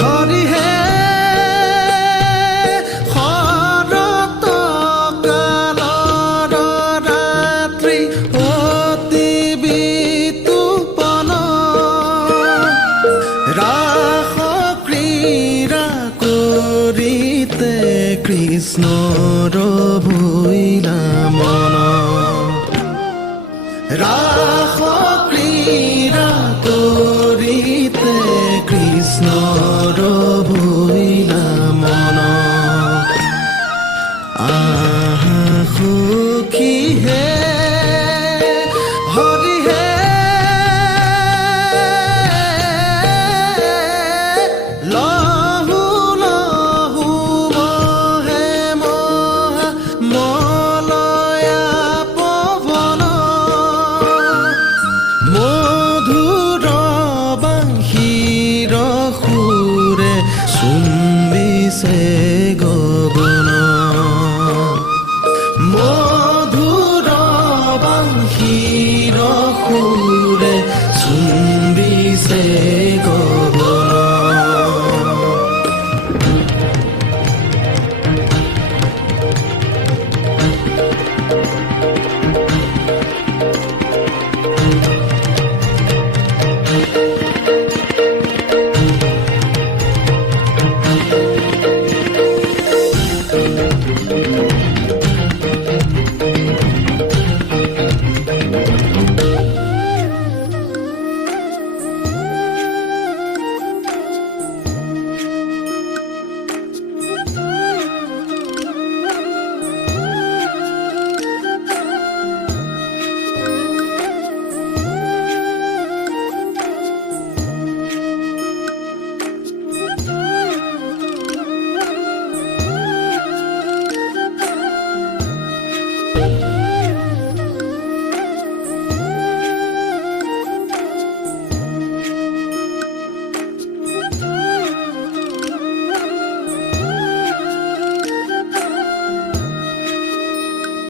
হৰিহে শৰৎ কালৰ ৰাত্ৰি অতি বিতুপন ৰাস ক্ৰীড়া কৰিতে কৃষ্ণৰ ভৈলা মন ৰাস ক্ৰীড়া কৰিতে কৃষ্ণৰ ভৈলা মন আহা সখী হে হৰিহে লহু লহু মহে মহা মলয়া পৱন মধুৰ বাঁশীৰ সুৰে চুম্বিছে